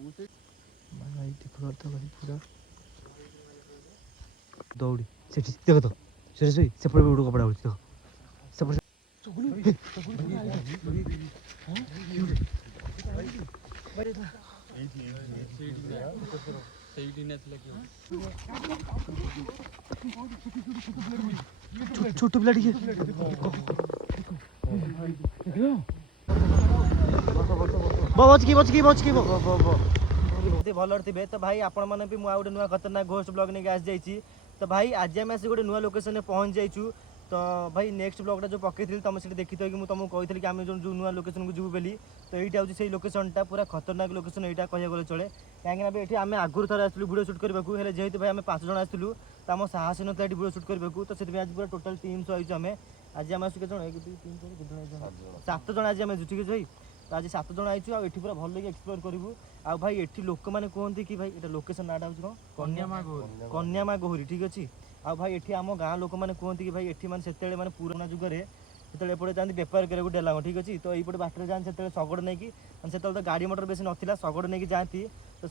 भाई देखो तो भाई पूरा दौड़ी सेठी देखो तो सुरेश भाई सेपटे भी कपड़ा उड़ी देखो सेपटे छोट पिला टिके बचकी भल थे तो भाई आपण मैंने भी मुझे गोटे नुआ खतरनाक घोस्ट ब्लॉग नहीं आसी जाइए तो भाई आज आम आस गोटे नुआ लोकेशन पहुँच जाइछु तो भाई नेक्स्ट ब्लॉगटा जो पकई तुम से देखी कि तुमको कही कि आम जो नुआ लोकेशन को जीव बोली तो यहाँ हूँ से लोकेशनटा पूरा खतरनाक लोकेशन यहाँ कह गले चले कहीं ये आम आगुरी थे आसलू वीडियो शूट करने जेहतु भाई आम 5 जन आसलू तो आम साहस ना वीडियो शूट करने तो आज पूरा टोटाल टीम सहित आम आज आम आसू के 7 जन आज आम ठीक है भाई तो आज 7 जन आईचु आ पूरा भल लगे एक्सप्लोर करूँ आ भाई ये लोक मैंने कहते कि भाई ये लोकेशन नाटा हूँ कौन कन्यामा गोहरी ठीक अच्छे आ भाई ये आम गाँ लोक मैंने कहते कि भाई ये मैंने से मैंने पुराना जुगे जो एपटे जाती बेपार करा डेलांग ठीक अच्छे तो ये बाटर जाती से शगड़ नहीं कि तो गाड़ी मोटर बेसी नाला शगड़ नहीं जाती तो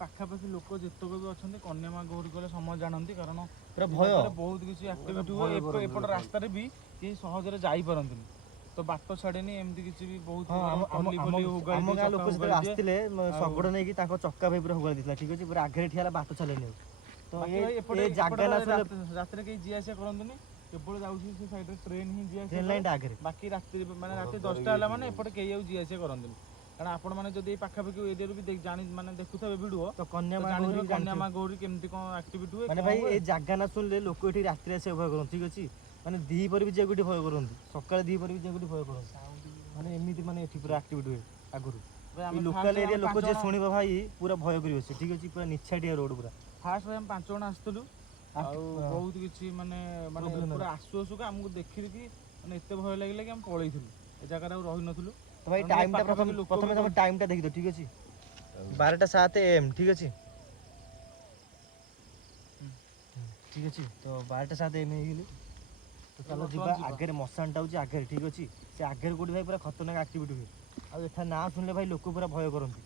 पाखापाखि लोक जितक भी अच्छा कन्यामा गौरी कले समझ जानती कारण पूरा भय बहुत किसी एक्टिविटी हुए एपट रास्त भी कहीं सहजरे जापरती तो बाट छाड़ेनी एमती किसी भी बहुत आम गाँ लोक आसते शगड़ नहीं चक्का भाई पूरा हुआ ठीक अच्छे पूरा आगे ठिया बाट चलेनी तो ये जगह रात कहीं जी आसा करते केवल जाऊँगी से साइड ट्रेन ही जी ट्रेन लाइन आगे बाकी राति मैंने रात 10टा है मैंने एपटे कहीं जी आसा करते कारण आपण मैंने जब पाखापाखि एरिया भी जानी मैंने देखुथे वीडियो तो कन्यामा गौरी केमती कौन एक्टिविटी हुए माने भाई ए जगह ना सुनले लोक एठी रात्रि आसे भय करन ठीक अछि माने दी पर भी जे गुटी भय करन सकाळ दी पर भी जे गुटी भय करन माने एमिति माने एठी पूरा एक्टिविटी हुए आगुरु ई लोकल एरिया लोक जे सुनिबो भाई पूरा भय करियो से ठीक अछि पूरा निछाटिया रोड पूरा फास्ट हम 5 जण आस्तलु आ बहुत किछि माने पूरा आसु आसुका हमकु देखि कि माने एते भय लागिला कि हम पळैथिलु ए जगह रा रहि नथुलु तो भाई टाइम टा प्रथम हम टाइम टा देखि दो ठीक अछि 12:07 AM ठीक अछि ठीक अछि तो 12:07 AM हे गेली तो चलो जीवा आगे मशानटा होची आगे ठीक अछि से आगे कोडी भाई पूरा खतरनाक एक्टिविटी हुए आ एठा ना सुनले भाई लोक पूरा भय करंती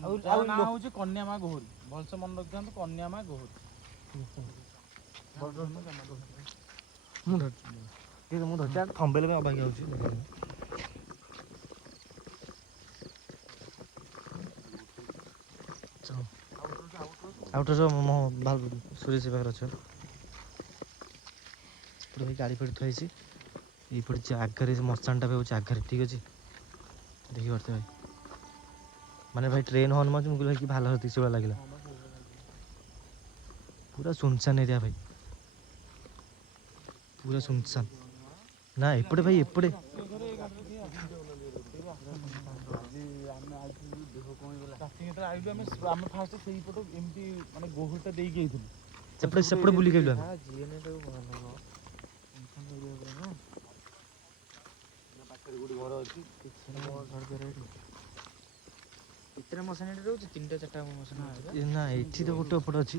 आ ना होची कन्यामा गोहरी भलसे मन रख दियंत कन्यामा गोहरी मु धरता थंबेले में अबागी होची आउटर जो भाल सुरेश पाखर अच्छे भाई गाड़ी फेट थी ये पड़े आगे मशानटा भी होची आगे ठीक अच्छे देखी पारते भाई माने भाई ट्रेन हॉर्न मार मुझे भाई भाल होती से लगे पूरा सुनसान एरिया भाई पूरा सुनसान ना एपटे भाई एपटे सेपटे सेपटे बुली गइलो ना एठी तो गोटे एपटे अच्छी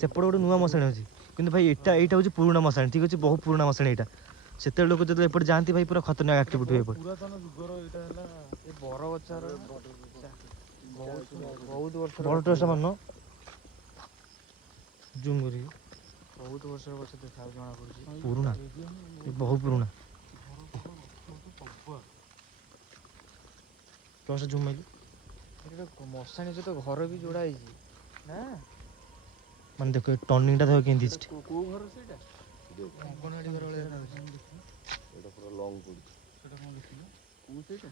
सेपटे गोटे नुआ मशाणी अच्छी कि भाई एटा एटा हूँ पुराना मशाणी ठीक अच्छे बहुत पुराना मशाणी एटा से लोक जो एपटे जाती भाई पूरा खतरनाक एक्टिविटी हुए बड़ टोस्ट मान जूम कर बहुत वर्ष देखा जना पड़ी पुराना बहुत पुराना टोस्ट जूम माइल मशाणी से तो घर भी जोड़ा है ना मान देखो टर्निंग टा देखो केंदी को घर सेटा अंगनवाड़ी घर वाले एटा पूरा लॉन्ग पड़ी सेटा कोन लिखिलो को सेटा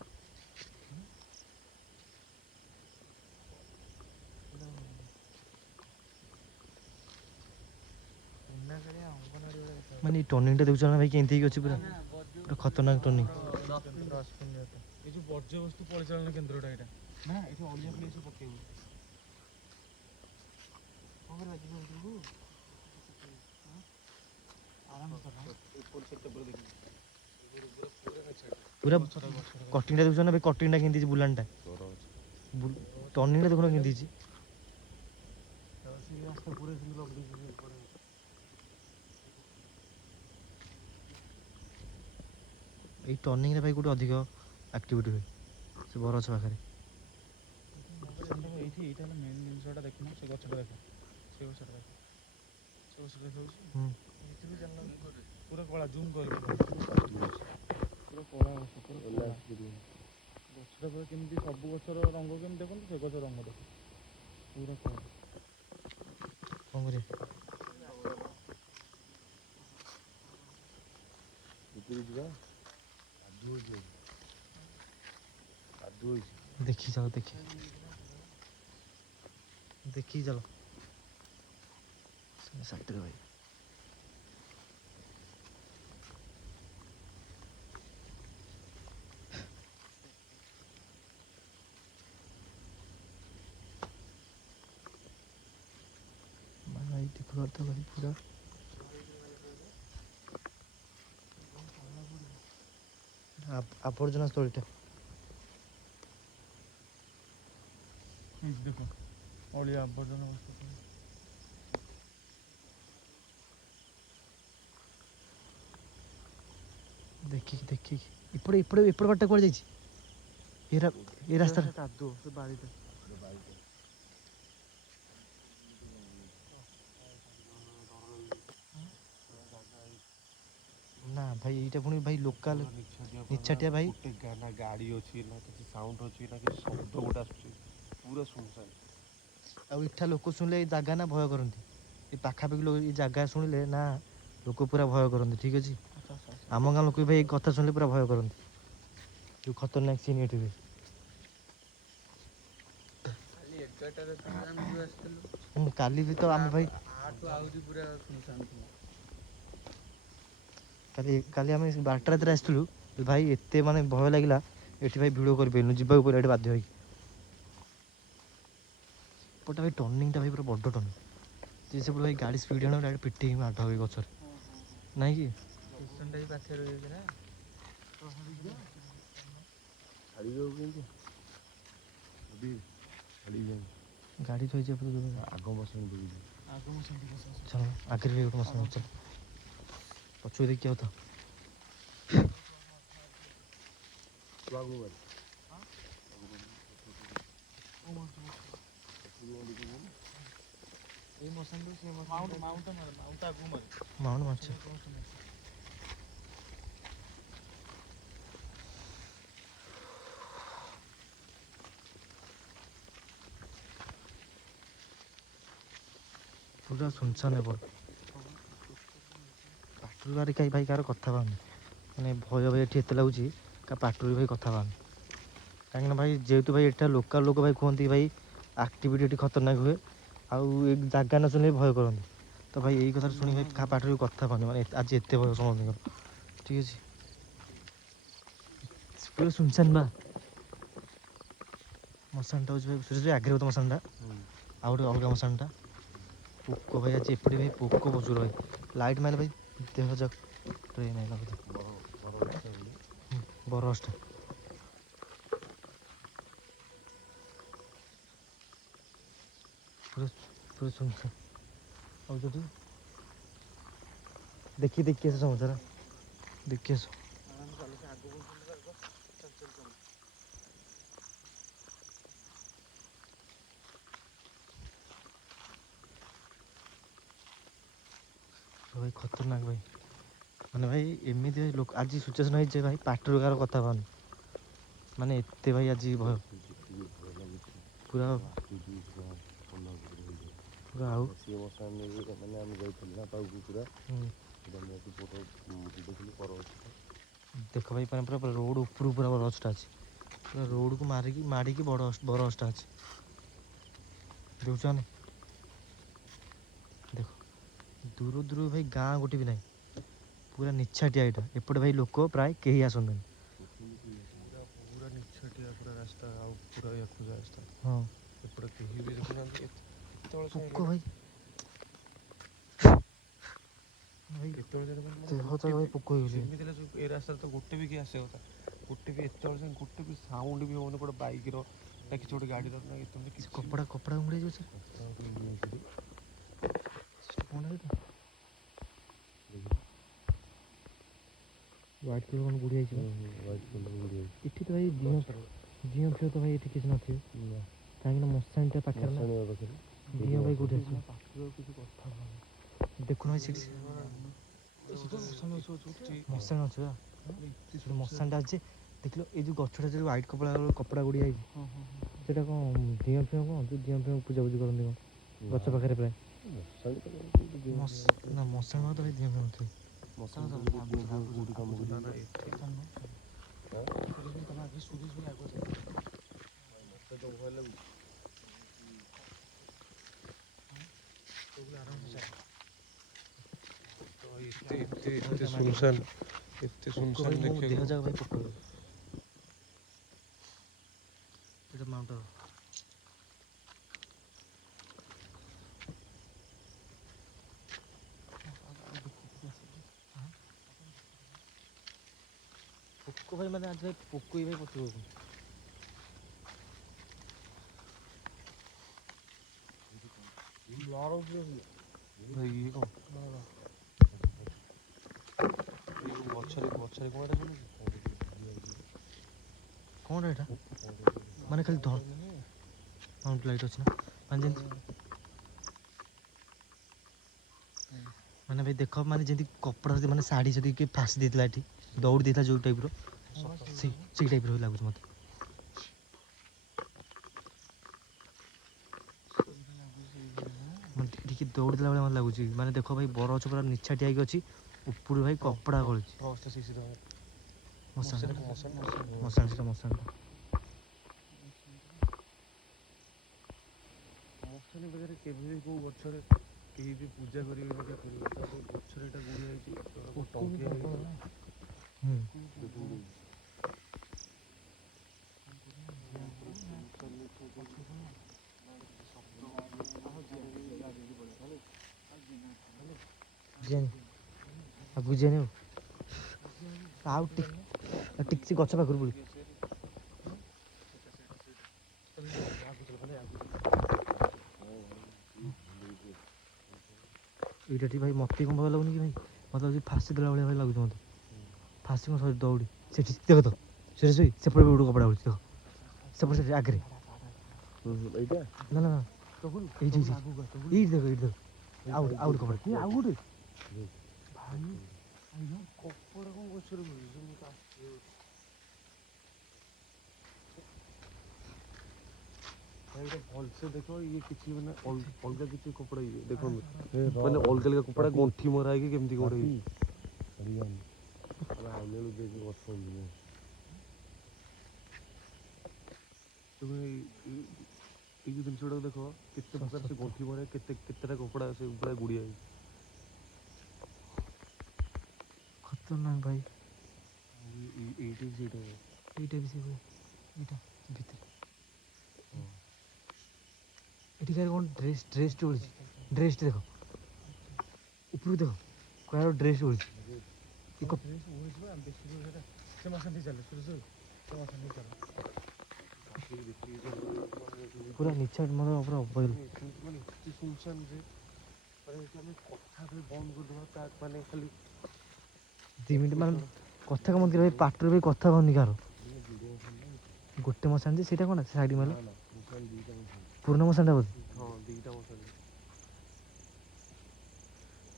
माने टर्निंग टा देखछ ना भाई केंती अछि पूरा पूरा खतरनाक टर्निंग ए जो वर्ज्य वस्तु परिचालन केंद्रटा एटा ना एठी अलिया प्लेस पकेबो खबर बाजी बोलू आराम से ऊपर से ऊपर देखि पूरा कटिंग टा देखछ ना भाई कटिंग टा केंती बुलान टा टर्निंग टा देखो ना केंती छी रास्ता पूरे से लग दी এই টর্নিং রে ভাই গোটে अधिक एक्टिविटी हुए से बरछ पाखे ଏଇଠି ଏଇଟା ହେଲା ମେନ୍ ଜିନିଷଟା ଦେଖିନ ସେ ଗଛଟା ଦେଖ ସେ ଗଛଟା ଦେଖ ସେ ଗଛଟା ଦେଖାଉଛି ଏଠି ବି ଜାଣିଲ ପୁରା କଳା ଜୁମ୍ କରିକି ପୁରା କଳା ଗଛ ପୁରା କଳା ଗଛଟା ପୁରା କେମିତି ସବୁ ଗଛର ରଙ୍ଗ କେମିତି ଦେଖନ୍ତୁ ସେ ଗଛ ରଙ୍ଗ ଦେଖ ପୁରା କଳା କ'ଣ କରିବା ଦେଖି ଚାଲ ଦେଖି ଚାଲ ସାଥିରେ ଭାଇ ଭାଇ ଦେଖିପାରୁଥିବ ଭାଇ ପୁରା ଆବର୍ଜନା ସ୍ଥଳୀଟା ଦେଖ ଅଳିଆ ଆବର୍ଜନା ଦେଖିକି ଏପଟେ ବାଟଟା କୁଆଡ଼େ ଯାଇଛି ଏ ରାସ୍ତାଟା କାଦୁଅ ସେ ବାଡ଼ିଟା ନା ଭାଇ ଏଇଟା ପୁଣି ଭାଇ ଲୋକାଲ ନିଛାଟିଆ ଭାଇ ଗୋଟେ ନା ଗାଡ଼ି ଅଛି ନା କିଛି ସାଉଣ୍ଡ ଅଛି ନା କିଛି ଶବ୍ଦ ଗୋଟେ ଆସୁଛି ପୁରା ଶୁନଶାନ ଆଉ ଏଠା ଲୋକ ଶୁଣିଲେ ଏଇ ଜାଗା ନା ଭୟ କରନ୍ତି ଏ ପାଖାପାଖି ଲୋକ ଏଇ ଜାଗା ଶୁଣିଲେ ନା ଲୋକ ପୁରା ଭୟ କରନ୍ତି ଠିକ୍ ଅଛି ଆମ ଗାଁ ଲୋକ ବି ଭାଇ ଏଇ କଥା ଶୁଣିଲେ ପୁରା ଭୟ କରନ୍ତି ଯେଉଁ ଖତରନାକ ସିନ୍ ଏଠି ହୁଏ କାଲି ବି ତ ଆମେ ଭାଇ କାଲି ଆମେ 12ଟା ରାତିରେ ଆସିଥିଲୁ ଭାଇ ଏତେ ମାନେ ଭୟ ଲାଗିଲା ଏଠି ଭାଇ ଭିଡ଼ିଓ କରିପାରିଲୁନି ଯିବାକୁ ପଡ଼ିଲା ଏଠି ବାଧ୍ୟ ହେଇକି ଏପଟେ ଭାଇ ଟର୍ଣ୍ଣିଂଟା ଭାଇ ପୁରା ବଡ଼ ଟର୍ଣ୍ଣିଂ ଯେ ସେପଟେ ଭାଇ ଗାଡ଼ି ସ୍ପିଡ଼ ଆଣିବ ଡାଇରେକ୍ଟ ପିଟି ହେଇକି ମାଡ଼ ହୁଏ ଗଛରେ ନାଇଁ କି ଗାଡ଼ି ଥୋଇଛି ଆଗ ବସେଇ ଚାଲ ଆଗରେ ବି ଗୋଟେ ମଶା ଚାଲ ପଛକୁ ଦେଖି ଆଉ ତ ମାଉଣ୍ଟ ମାରୁଛି ପୁରା ସୁନସାନ ହେବ ପାଟୁରି ବାହାରି କାହିଁ ଭାଇ କାହାର କଥା ପାଉନି ମାନେ ଭୟ ଭାଇ ଏଠି ଏତେ ଲାଗୁଛି କାହା ପାଟୁରି ଭାଇ କଥା ପାଉନି କାହିଁକିନା ଭାଇ ଯେହେତୁ ଭାଇ ଏଟା ଲୋକାଲ ଲୋକ ଭାଇ କୁହନ୍ତି ଭାଇ ଆକ୍ଟିଭିଟି ଏଠି ଖତରନାକ ହୁଏ ଆଉ ଏ ଜାଗା ନ ଶୁଣିଲେ ଭୟ କରନ୍ତି ତ ଭାଇ ଏଇ କଥା ଶୁଣି ଭାଇ କାହା ପାଟୁରି କଥା ପାଉନି ମାନେ ଆଜି ଏତେ ଭୟ ସମସ୍ତଙ୍କର ଠିକ୍ ଅଛି ପୁରା ସୁନସାନ ବା ମଶାନଟା ହେଉଛି ଭାଇ ସୁରେଶ ଆଗରେ ତ ମଶାନଟା ଆଉ ଗୋଟେ ଅଲଗା ମଶାନଟା ପୋକ ଭାଇ ଆଜି ଏପଟେ ଭାଇ ପୋକ ପ୍ରଚୁର ଭାଇ ଲାଇଟ୍ ମାଇଲେ ଭାଇ ଦେହ ଯାକ ଟ୍ରେନ୍ ହେଇଲା ବୋଧେ ବରଗଛଟା ପୁରା ସୁନସାନ ଆଉ ଯଦି ଦେଖି ଆସ ସମସ୍ତେ ଦେଖି ଆସ ଭାଇ ଖତରନାକ ଭାଇ ମାନେ ଭାଇ ଏମିତି ଲୋକ ଆଜି ସିଚୁଏସନ୍ ହେଇଛି ଯେ ଭାଇ ପାଟିରୁ କାହାର କଥା ପାଉନି ମାନେ ଏତେ ଭାଇ ଆଜି ଭୟ ପୁରା ପୁରା ଆଉ ମାନେ ଆମେ ଯାଇଥିଲୁ ନା ପାଉକୁ ପୁରା ଦେଖ ଭାଇ ପୁରା ରୋଡ଼ ଉପରକୁ ପୁରା ବରଗଛଟା ଅଛି ପୁରା ରୋଡ଼କୁ ମାଡ଼ିକି ବରଗଛଟା ଅଛି ଦେଖୁଛ ଦେଖ ଦୂର ଭାଇ ଗାଁ ଗୋଟେ ବି ନାହିଁ ପୁରା ନିଛାଟିଆ ଏଇଟା ଏପଟେ ଭାଇ ଲୋକ ପ୍ରାୟ କେହି ଆସନ୍ତିନି ପୁରା ନିଛାଟିଆ ପୁରା ରାସ୍ତା ଆଉ ପୁରା ଏକୁଜା ରାସ୍ତା ହଁ ଏପଟେ କେହି ବି ଦେଖୁନାହାନ୍ତି ପୋକ ଭାଇ କେତେବେଳେ ଦେହ ତ ଭାଇ ପୋକ ହେଇଗଲି ସେମିତି ହେଲା ଏ ରାସ୍ତାରେ ତ ଗୋଟେ ବି କିଏ ଆସିବା କଥା ଗୋଟେ ବି ଏତେବେଳେ ଯାଏଁ ଗୋଟେ ବି ସାଉଣ୍ଡ ବି ହଉନି ଗୋଟେ ବାଇକ୍ର ନା କିଛି ଗୋଟେ ଗାଡ଼ିର ନା ଏତେବେଳେ କିଛି କପଡ଼ା ଘୁଡ଼େଇ ଯାଉଛି କ'ଣ ହ୍ୱାଇଟ୍ କଲର୍ କ'ଣ ବୁଡ଼ି ଯାଇଛି ଏଠି ତ ଭାଇ ଜିଓ ଫିଓ ତ ଭାଇ ଏଠି କିଛି ନଥିବ କାହିଁକି ନା ମଶାଣିଟା ପାଖରେ ନା ଦିଅ ଭାଇ କୋଉଠି ଆସିବ କିଛି କଥା ନାହିଁ। ଦେଖୁନ ଭାଇ ସେଠି ମଶାଣି ଅଛି ବା ସେଠି ମଶାଣିଟା ଅଛି ଦେଖିଲ ଏଇ ଯୋଉ ଗଛଟା ଯୋଉ ହ୍ୱାଇଟ୍ କପଡ଼ା ଗୁଡିଆ ହେଇଛି ସେଟା କ'ଣ ଦିଅଁ ଫିଅଁ କ'ଣ ଯୋଉ ଦିଅଁ ଫିଅଁ ପୂଜାପୂଜି କରନ୍ତି କ'ଣ ଗଛ ପାଖରେ ପ୍ରାୟ ନା ମଶାଣି ତ ଭାଇ ଦିଅଁ ଫିଅଁ ନଥିବେ ଏତେ ସୁନସାନ ଦେହ ଯାକ ଭାଇ ପୋକ ଏଇଟା ମାଉଣ୍ଟ ପୋକ ଭାଇ ମାନେ ଆଜି ଭାଇ ପୋକ ହିଁ ଭାଇ ପଶିବ ଭାଇ ଇଏ କ'ଣ ଗଛରେ କ'ଣ ଏଇଟା କ'ଣଟା ଏଇଟା ମାନେ ଖାଲି ଧଳ ମାଉଣ୍ଟ ଲାଇଟ୍ ଅଛି ନା ମାନେ ଯେମିତି ମାନେ ଭାଇ ଦେଖ ମାନେ ଯେମିତି କପଡ଼ା ଯଦି ମାନେ ଶାଢ଼ୀ ଯଦି କିଏ ଫାସି ଦେଇଥିଲା ଏଠି ଦୌଡ଼ି ଦେଇଥିଲା ଯେଉଁ ଟାଇପ୍ର ସେଇ ଟାଇପ୍ର ଲାଗୁଛି ମୋତେ ମାନେ ଟିକେ ଦୌଡ଼ି ଦେଲା ଭଳିଆ ମୋତେ ଲାଗୁଛି ମାନେ ଦେଖ ଭାଇ ବର ଗଛ ପୁରା ନିଛାଟିଆ ହେଇକି ଅଛି ଉପରୁ ଭାଇ କପଡ଼ା ଗଳୁଛି ମଶାଣି ସେଟା ମଶାଣିଟା ମଶାଣି ପାଖରେ କେବେ ବି କେଉଁ ଗଛରେ କେହି ବି ପୂଜା କରିବେ ଗଛରେ ଏଇଟା ଗୁଡ଼ି ହେଇଛି ଆଗକୁ ଯିବାନି ଆଉ ଟିକେ ସେ ଗଛ ପାଖରୁ ପଡ଼ି ଏଇଟା ଟିକେ ଭାଇ ମୋତେ କ'ଣ ଭଲ ଲାଗୁନି କି ଭାଇ ମୋତେ ଲାଗୁଛି ଫାସି ଦେଲା ଭଳିଆ ଭାଇ ଲାଗୁଛି ମୋତେ ଫାସି କ'ଣ ସରି ଦୌଡ଼ି ସେଠି ଦେଖ ତ ସେଠି ଶୋଇ ସେପଟେ ବି ଗୋଟେ କପଡ଼ା ଉଠୁଛି ଦେଖ ସେପଟେ ସେଠି ଆଗରେ ନା ଏଇଠି ଦେଖ ଆଉ ଗୋଟେ କପଡ଼ା ଆଉ ଗୋଟେ କପଡ଼ା କ'ଣ ଗଛରେ ଏଇଟା ଭଲସେ ଦେଖ ଇଏ କିଛି ମାନେ ଅଲଗା କିଛି କପଡ଼ା ଇଏ ଦେଖନ୍ତୁ ମାନେ ଅଲଗା ଅଲଗା କପଡ଼ା ଗଣ୍ଠି ମରା ହେଇକି କେମିତି ଗୋଟେ ଏଇ ଯେଉଁ ଜିନିଷ ଗୁଡ଼ାକ ଦେଖ କେତେ ପ୍ରକାର ସେ ଗଣ୍ଠି ମରା କେତେଟା କପଡ଼ା ସେ ପୁରା ଗୁଡ଼ିଆ ହେଇଛି ଖତରନାକ ଭାଇ ଏଇଟା ସେଇଟା ଏଇଟା ବି ସେ ଏଇଟା ଭିତରେ ଏଠି କାହାର କ'ଣ ଡ୍ରେସ୍ଟେ ଓଳିଛି ଡ୍ରେସ୍ଟେ ଦେଖ ଉପରକୁ ଦେଖ କାହାର ଡ୍ରେସ୍ ଓଳିଛି ପୁରା ନିଛାଟ ମୋର ପୁରା ଅବହେଳ ସୁନସାନ ଯେ ଆମେ କଥା ବି ବନ୍ଦ କରିଦେବା ତା ମାନେ ଖାଲି 2 ମିନିଟ୍ ମାନେ କଥା କ'ଣ ମନ୍ଦିର ଭାଇ ପାଟିରୁ ଭାଇ କଥା କହୁନି କାହାର ଗୋଟେ ମଶାଣି ଯେ ସେଇଟା କ'ଣ ସାଇଡ଼ ମାରିଲ ପୁରୁଣା ମଶାଣିଟା ବୋଧେ ହଁ ଦୁଇଟା ମଶାଣି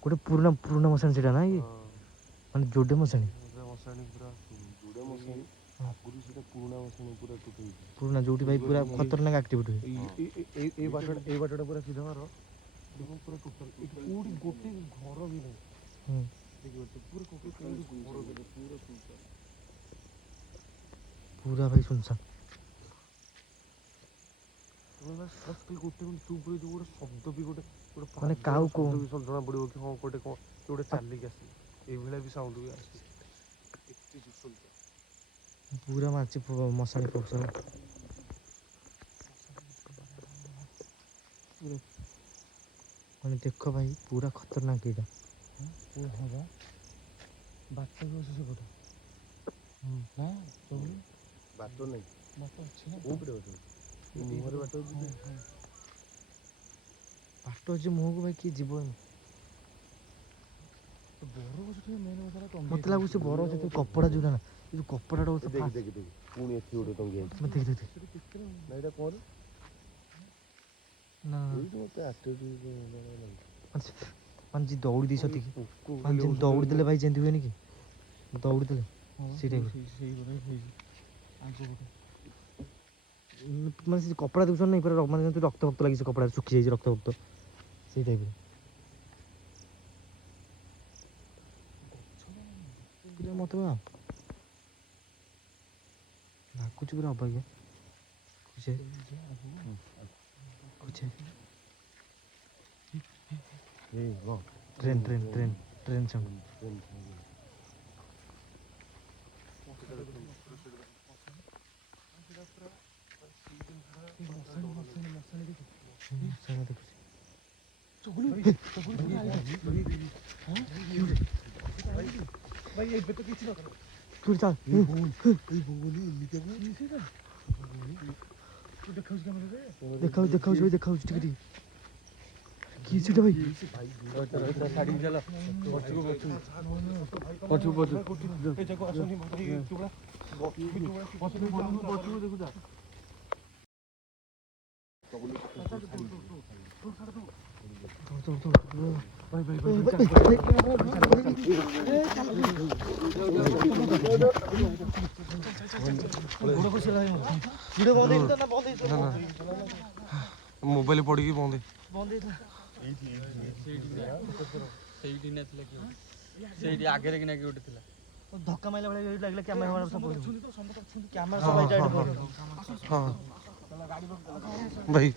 ଗୋଟେ ପୁରୁଣା ମଶାଣି ସେଇଟା ନା ଇଏ ମାନେ ଯୋଡ଼େ ମଶାଣି ମଶାଣି ପୁରା ଯୋଡ଼େ ମଶାଣି ଆଗରୁ ସେଇଟା ପୁରୁଣା ମଶାଣି ପୁରା ପୁରୁଣା ଯୋଉଠି ଭାଇ ପୁରା ଖତରନାକ ଆକ୍ଟିଭିଟି ହୁଏ ଏଇ ବାଟଟା ପୁରା ସିଧା ଘର ଦେଖୁନ ପୁରା ଟୋଟାଲ ଏଠି କୋଉଠି ଗୋଟେ ଘର ବି ନାହିଁ ପୁରା ପୁରା ଭାଇ ସୁନସାନ ଗୋଟେ ମିନିଟ୍ ଚୁପ୍ ରହିଯିବ ଗୋଟେ ଶବ୍ଦ ବି ଗୋଟେ ମାନେ କାଉ ଶବ୍ଦ ବି ଜଣା ପଡ଼ିବ କି ହଁ ଗୋଟେ କ'ଣ ଗୋଟେ ଚାଲିକି ଆସିବ ଏଇଭଳିଆ ବି ସାଉଣ୍ଡ ବି ଆସୁଛି ଏତେ ଜୋର ପୁରା ମାରିଛି ମଶାଣି ପୋଷଣ ମାନେ ଦେଖ ଭାଇ ପୁରା ଖତରନାକ ଏଇଟା ବାଟ ବି ଅଛି ସେପଟେ ବାଟ ନାହିଁ ବାଟ ଅଛି ନା କୋଉପଟେ ଅଛି ମୁହଁରେ ବାଟ ଅଛି ବାଟ ଅଛି ମୁହଁକୁ ଭାଇ କିଏ ଯିବନି ମତେ ଲାଗୁଛି ବର ଯେତେ କପଡ଼ା ଯୋଉଟା ନା ଏ ଯୋଉ କପଡ଼ାଟା ଦେଖି ପୁଣି ଏଠି ଗୋଟେ ଟଙ୍ଗିଆ ହେଇଛି ଦେଖି ଏଇଟା କ'ଣ ନା ମୋତେ ଆଟିଟ୍ୟୁଡ୍ ମାନେ ଯିଏ ଦୌଡ଼ି ଦେଇ ସତିକି ମାନେ ଯେମିତି ଦୌଡ଼ି ଦେଲେ ଭାଇ ଯେମିତି ହୁଏନି କି ଦୌଡ଼ି ଦେଲେ ସେଇ ଟାଇପ୍ର ମାନେ ସେ କପଡ଼ା ଦେଖୁଛନ୍ତି ନାହିଁ ପୁରା ମାନେ ଯେମିତି ରକ୍ତ ଫକ୍ତ ଲାଗିଛି କପଡ଼ାରେ ଶୁଖିଯାଇଛି ରକ୍ତ ଫକ୍ତ ସେଇ ଟାଇପ୍ର ମୋତେ ବା ଲାଗୁଛି ପୁରା ଅବାଗିଆ train train train train sound देखा देखा देखा टिके কি সেটা ভাই ছাড়ি গেল পছু পছু এই জায়গা আসনি ভাই চুবড়া পছু পছু দেখু যা ভাই ভাই ভিডিও বন্ধ হইতো না বন্ধ হইতো না মোবাইল পড়িকি বন্ধ বন্ধ হইতো ସେଇଠି ନଥିଲା କି ସେଇଠି ଆଗରେ କିନା କି ଗୋଟେ ଥିଲା ଧକ୍କା ମାଇଲା ଭଳିଆ ଲାଗିଲା କ୍ୟାମେରା ସବୁ କ୍ୟାମେରା ସବୁ ଏଇଟା ହଁ ଭାଇ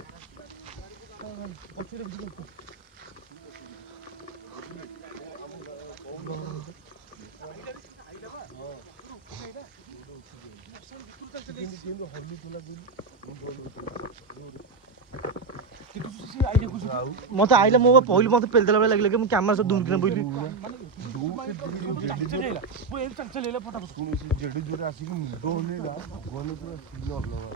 मत आइला मो पहिलो मत पेल देला लागले कि म क्यामेरा सब दूर किन बोइली जेडी जोरे आसी मुंड होनेगा भगवान पूरा सिग्नल लगा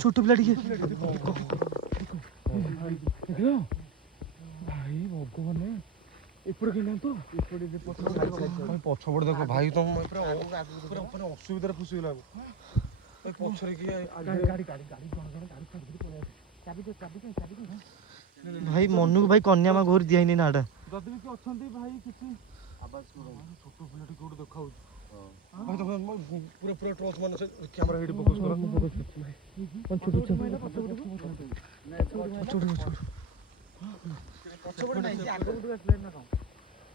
छोटो पिला ठीक भाई भगवान एपड़े के तो एपड़े पछपड़ देख भाई तुम पूरा पूरा असुविधा फुसी गला भाई पछरे की गाड़ी गाड़ी गाड़ी चाबी दे भाई मनु भाई कन्या मा घोर दिया नहीं नाडा जदी भी अछंती भाई किछि आवाज छोटो पिलाटी कोड देखाउ भाई तो पूरा पूरा टॉर्च माने से कैमरा हेड फोकस करो छोटो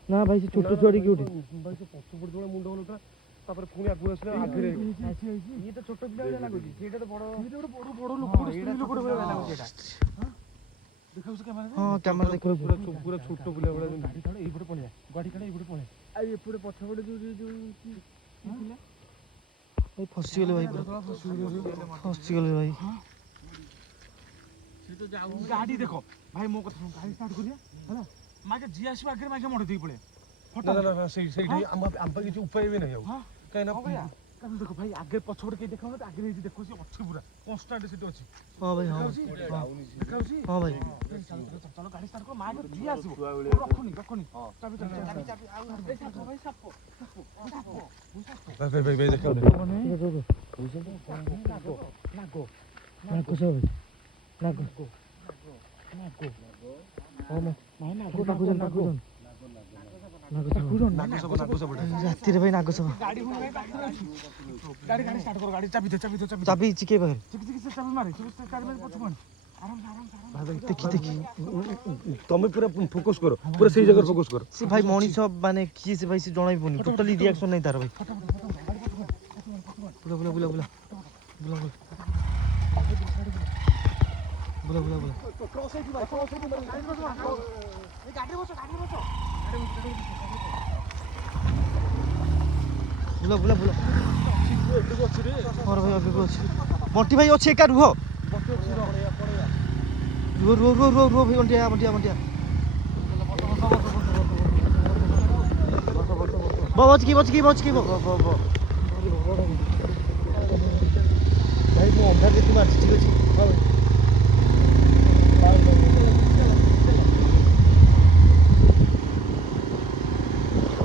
ना भाई से छोटो छुआड़ी की उठी भाई से पछपड़ जोड़ा मुंड होलता तापर पुनी आगु आसले आगरे ये तो छोटो पिला वाला लागुची सेटा तो बड़ो बड़ो लोक वाला लागुची एटा देखाउ से कैमरा हां कैमरा देख पूरा पूरा छोटो पिला वाला गाड़ी काढ एई पटे पळे गाड़ी काढ एई पटे पळे आ ये पूरे पछपड़ जो थिला भाई फसी गेले भाई फसी गेले भाई से तो जाऊ गाड़ी देखो भाई मो कथा गाड़ी स्टार्ट करिया हला माके जी आसी आगे माके मोड़ देई पळे ना ना ना सही सही हम किसी उपाय भी नहीं हो कहीं ना कल देखो भाई आगे पछपड़ के देखो ना आगे नहीं देखो से अच्छे पूरा कांस्टेंट सेट अछि हां भाई हां देखाउ छी हां भाई चलो गाड़ी स्टार्ट करो माके जी आसीबो रखोनी चाबी भाई सापो भाई भाई भाई देखो नाको सब नाको हां नाको राति रे भाई नाको सब गाड़ी गाड़ी स्टार्ट करो गाड़ी चाबी दे चाबी चिके बगैर चिकी से चाबी मारे चाबी में पछपड़ आराम भाई देखी देखी तुम पूरा फोकस करो पूरा सही जगह फोकस करो से भाई मनीष माने किए से भाई से जणाई पनी टोटली रिएक्शन नहीं तार भाई बुला बुला बुला बुला बुला बुला बुला बुला बुला बुला बुला और भाई अभी कुछ मोटी भाई अच्छे का रुहो रुहो भाई मंटिया बच की भाई मो अंधार देखि मार ठीक अछि हां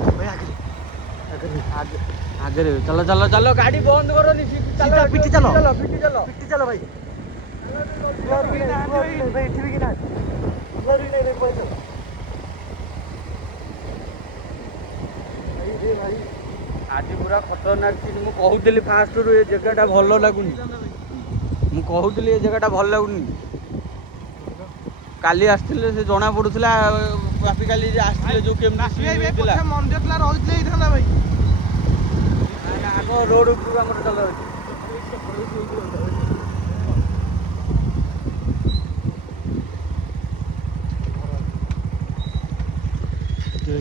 ଭିତରେ ଚାଲ ଚାଲ ଚାଲ ଗାଡି ବନ୍ଦ କରନି ସିଧା ପିଟି ଚାଲ ପିଟି ଚାଲ ପିଟି ଚାଲ ଭାଇ ଭାଇ ଏଠି ବି କି ନାହାନ୍ତି ପଳେଇ ଚାଲ ଆଜି ପୁରା ଖତରନାକ ସିନ୍ ମୁଁ କହୁଥିଲି ଫାଷ୍ଟରୁ ଏ ଜାଗାଟା ଭଲ ଲାଗୁନି ମୁଁ କହୁଥିଲି ଏ ଜାଗାଟା ଭଲ ଲାଗୁନି କାଲି ଆସିଥିଲେ ସେ ଜଣା ପଡୁଥିଲା ବାପି କାଲି ଆସିଥିଲେ ଯୋଉ କେମିତି ହେଇଥିଲା ମନ୍ଦିର ଥିଲା ରହିଥିଲେ ହେଇଥାନ୍ତା ଭାଇ ଆଗ ରୋଡ ଉପରକୁ ଆମର ଚାଲ ଅଛି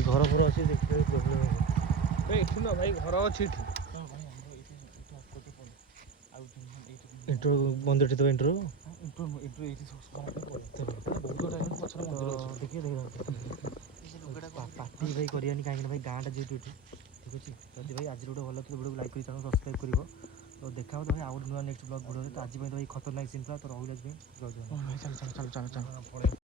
ଘର ଫର ଅଛି ଦେଖିଲେ ପ୍ରୋବ୍ଲେମ ହବ ଏଠି ନା ଭାଇ ଘର ଅଛି ଏଠି ଇଣ୍ଟର ମନ୍ଦିରଟି ତ ଇଣ୍ଟର ପାର୍ଟି ଭାଇ କରିବାନି କାହିଁକି ନା ଭାଇ ଗାଁଟା ଯେହେତୁ ଏଠି ଠିକ୍ ଅଛି ଯଦି ଭାଇ ଆଜି ଗୋଟେ ଭଲ ଥିବ ଭିଡ଼ିଓକୁ ଲାଇକ୍ କରି ଚ୍ୟାନେଲ୍ ସବସ୍କ୍ରାଇବ୍ କରିବ ତ ଦେଖା ହେବ ତ ଭାଇ ଆଉ ଗୋଟେ ନୂଆ ନେକ୍ସଟ ବ୍ଲଗ୍ ଭିଡ଼ିଓରେ ତ ଆଜି ପାଇଁ ତ ଭାଇ ଖତରନାକ ସିନ୍ ଥିଲା ତ ରହିଲା ଆଜି ପାଇଁ ଜୟ ଜଗନ୍ନାଥ। ଚାଲ ଚାଲ ଚାଲ ଚାଲ ଚାଲ